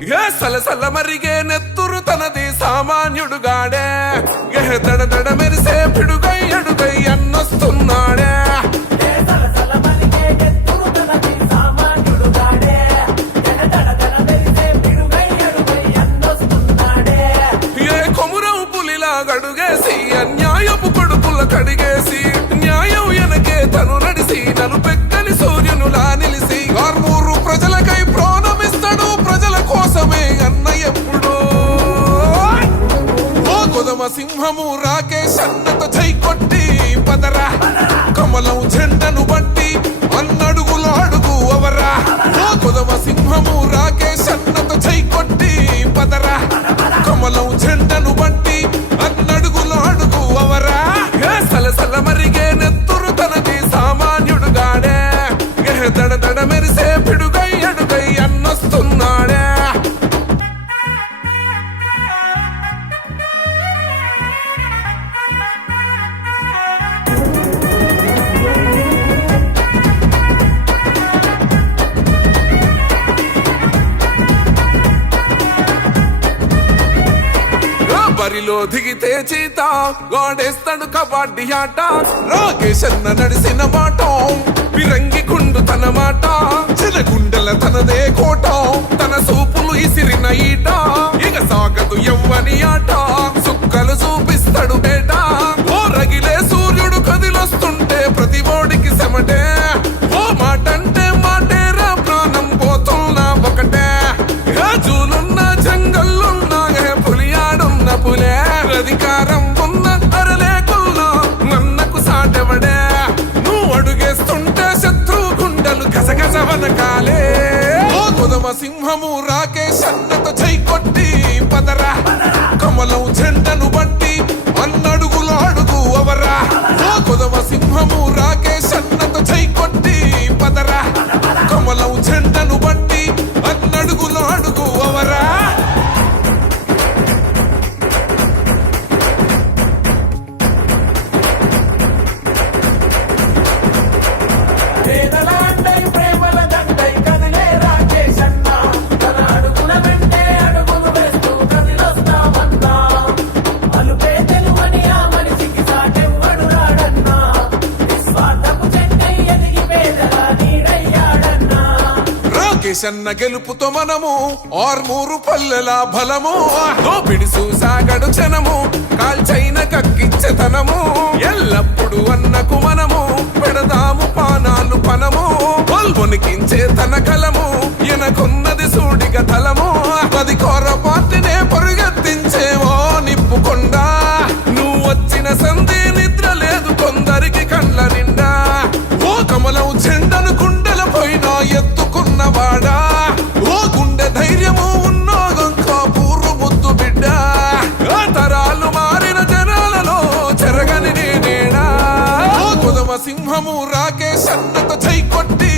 ఏ సలసల మరిగే నెత్తురు తనది సామాన్యుడుగాడే. ఏ దడ దడ మెరిసే సింహము రాకేష్ అన్నతో చై కొట్టి పదరా. కమలం జెండను బట్టి అన్నడుగులో అడుగు అవరా. ఓ సింహము రాకేష్ అన్నతో చై కొట్టి పదరా. కమలం జెండను బట్టి అన్నడుగులో అడుగు అవరా. ఏ సలసల మరిగే నెత్తురు తనది సామాన్యుడుగాడే ఏ దడ దారిలో దిగితే చీత. గోడేస్తాడు కబడ్డీ ఆట. రాకేశన్న నడిసిన మాట పిరంగి కుండు తన మాట. చిలగుండెల తనదే కోట. తన సూపులు ఇసిరిన ఈట. ఇక సాగదు ఎవ్వని ఆట. గజవనకాలే గసగస కుదమ సింహము రాకేష్ అన్నతో చేయి కొట్టి పదరా. రాకేష్ గెలుపుతో మనము ఆర్మూరు పల్లెల బలము. పిడుసు సాగడు జనము కాల్చైన కక్కించెతనము ఎల్లప్పుడు అన్నకు మనము పెడదాము పానాలు పనము. పొల్వొనికించే తన కలము ఎనకున్నది సూడిగ తలము. పది కోర పాటినే పరుగెత్తించేవో నిప్పుకొండా. నువ్వు వచ్చిన సంధి నిద్ర లేదు కొందరికి కండ్ల నిండా. సింహము రాకే సన్నత జై కొట్టి